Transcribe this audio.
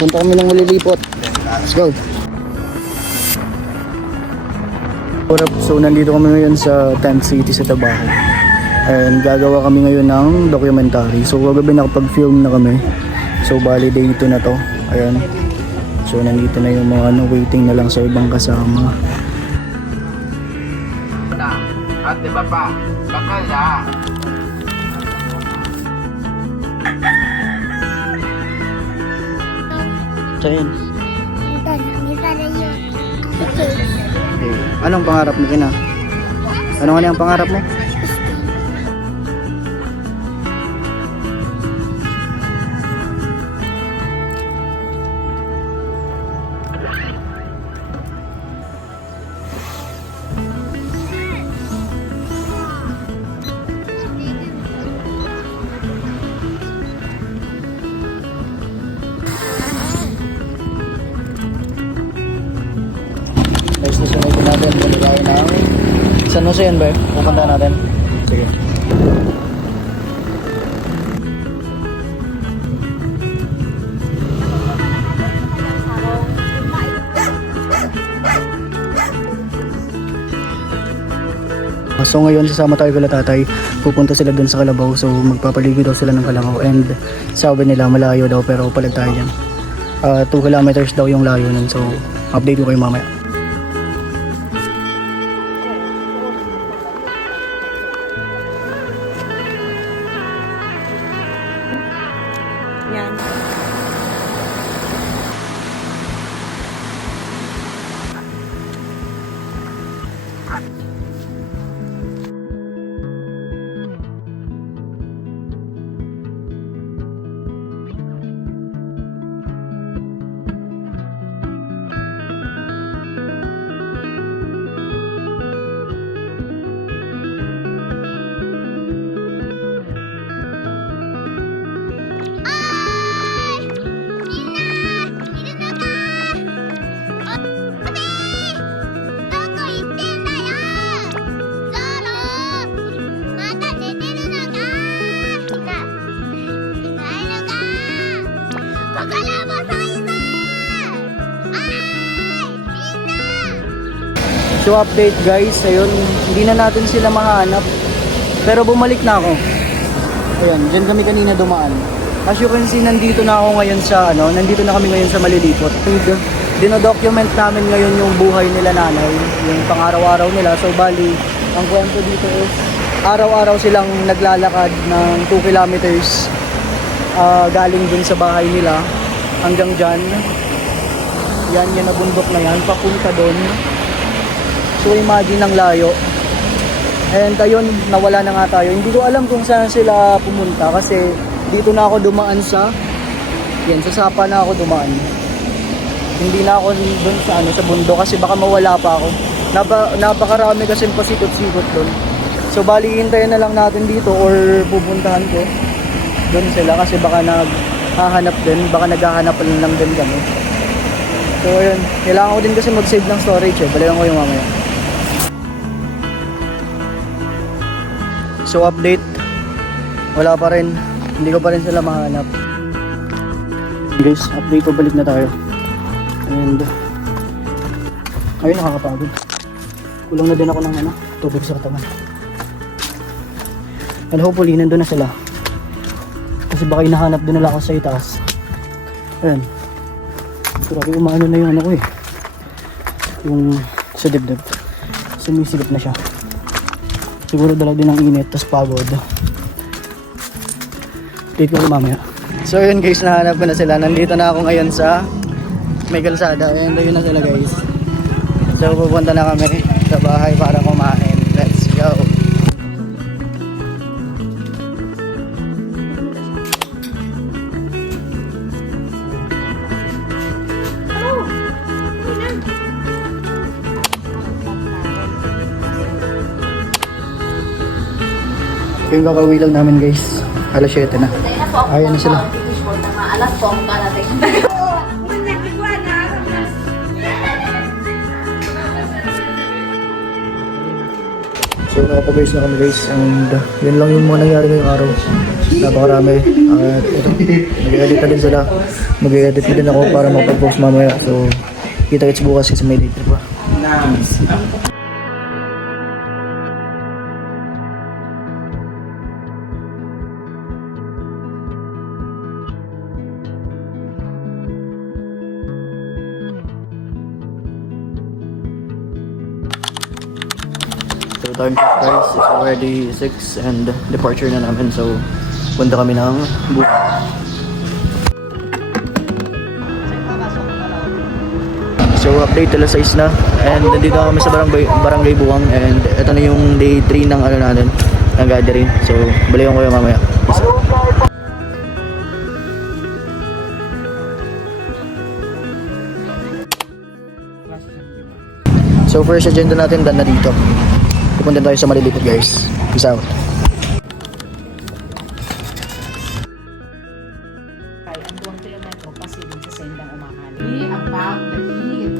Punta kami ng malilipot. Let's go. So nandito kami ngayon sa Tent City sa Tabaco. And gagawa kami ngayon ng documentary. So kagabi nakapag-film na kami. So bali day 2 na to. Ayan. So nandito na yung mga waiting na lang sa ibang kasama. Ate Papa, bakala. Chain. Okay. Anong pangarap mo kina? Ano nga ang pangarap mo? Guys, nasunod natin kung nagawin na San Jose yan ba? Pupunta natin. Sige. So ngayon sasama tayo kala tatay. Pupunta sila dun sa Kalabaw. So magpapaligo daw sila ng Kalabaw. And sabi nila malayo daw pero palag tayo dyan. 2 kilometers daw yung layo nun. So update ko kayo mamaya. Yan. So update guys, ayun, hindi na natin sila mahanap. Pero bumalik na ako. Ayan, dyan kami kanina dumaan. As you can see, nandito na ako ngayon sa nandito na kami ngayon sa Malilipot. Dino-document namin ngayon yung buhay nila nanay, yung pang-araw-araw nila. So bali, ang kwento dito is araw-araw silang naglalakad ng 2 kilometers galing dun sa bahay nila hanggang dyan. Yan na bundok na yan, papunta dun. So imagine ang layo. And ayun, nawala na nga tayo. Hindi ko alam kung saan sila pumunta kasi dito na ako dumaan sa sa Sapa na ako dumaan. Hindi na ako doon sa bundok kasi baka mawala pa ako. Napakarami kasi pasikot-sikot doon. So bali hintayin na lang natin dito or pupuntahan ko doon sila kasi baka naghahanap din, baka naghahanap lang din kami. So ayun, kailangan ko din kasi mag-save ng storage balikan ko yung mamaya. So update, wala pa rin, hindi ko pa rin sila mahanap. Guys, update ko, balik na tayo. And ayun, nakakapagod. Kulang na din ako ng tubig sa katawan. And hopefully nandun na sila. Kasi baka hinahanap din nila ako sa itaas. Ayun. Grabe umano na yung yung sa dibdib. Sumisilip na siya. Siguro dala din ng init, tas pagod. Update ko mamaya. So yun guys, nahanap ko na sila. Nandito na ako ngayon sa may kalsada. And ayun na sila guys. So pupunta na kami sa bahay para kumain. Let's go. Yung kakauwi lang namin guys. Alas 7 na. Ayan na sila. Alas po ang kalating. So nakapag-guys na kami guys. And yun lang yung mga nangyari ngayong araw. Napakarami. At ito, mag-edit na din sila. Mag-edit na din ako para makapag-post mamaya. So, kita-kits bukas kasi may date pa. So time check guys, it's already 6 and departure na namin. So punta kami ng Buwan. So update alas 6 na and nandito kami sa barangay Buwang and ito na yung day 3 ng ano natin, ng gathering. So balikan ko yung mamaya. So first agenda natin done na dito. Pupunta tayo sa Malilipot guys. Peace out. Ang 2 kilometro pasilid sa sendang umahan. Ang pag-nagigit.